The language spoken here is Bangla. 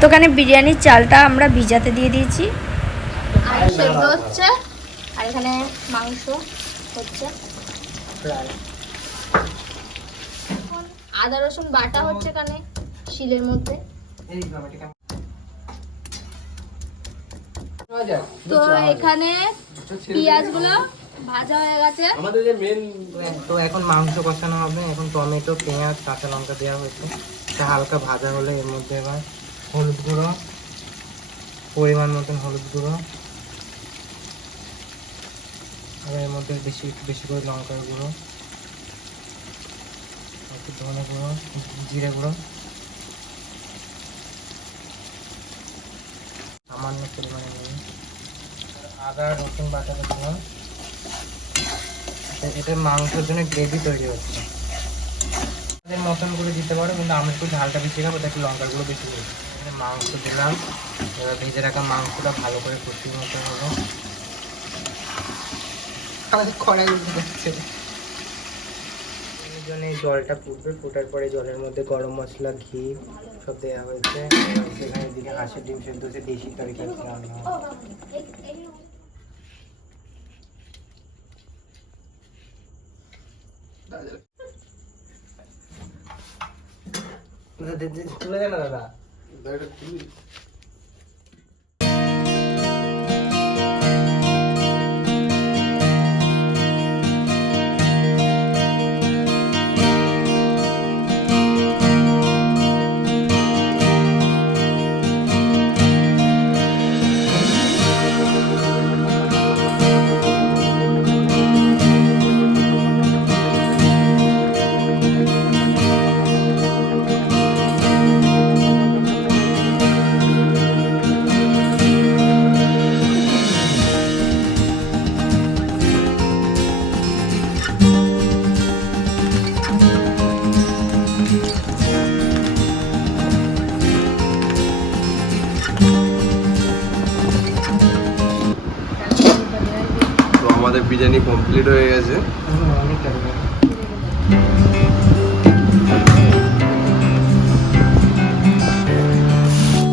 তো এখানে বিরিয়ানির চালটা আমরা ভিজাতে দিয়ে দিয়েছি, আর সেদ্ধ হচ্ছে, আর এখানে মাংস হচ্ছে, আদা রসুন বাটা হচ্ছে এখানে শিলের মধ্যে। তো এখানে পেঁয়াজগুলো ভাজা হয়ে গেছে। আমাদের যে মেন, তো এখন মাংস কষানো হবে। এখন টমেটো, পেঁয়াজ, কাঁচা লঙ্কা দেওয়া হয়েছে, এটা হালকা ভাজা হলে এর মধ্যে এবার হলুদ গুঁড়ো, পরিমাণ মতন হলুদ গুঁড়ো, আর এর মধ্যে একটু বেশি করে লঙ্কার গুঁড়ো, একটু ধনে গুঁড়ো, জিরে গুঁড়ো, সামান্য পরিমাণে নুন, আদা রসুন বাটা দিলাম। এটা মাংসের জন্য গ্রেভি তৈরি হচ্ছে, এর মতন করে দিতে পারো, কিন্তু আমি একটু ঝালটা বেশি খাবো, একটু লঙ্কার গুঁড়ো বেশি দেবো। মাংস দিলাম, এবার ভেজে রাখা মাংসটা ভালো করে কষিয়ে নিতে হবে। আমাদের কড়াই উঠে জন্য জলটা ফুটবে, ফোটার পরে জলের মধ্যে গরম মশলা, ঘি সব দেওয়া হয়েছে। সেখানে দিকে হাঁসের ডিম সেদ্ধ হচ্ছে, দেশি তরকারি রান্না হবে। তুলে দেন না দাদা। তো আমাদের বিরিয়ানি কমপ্লিট হয়ে গেছে। অনেক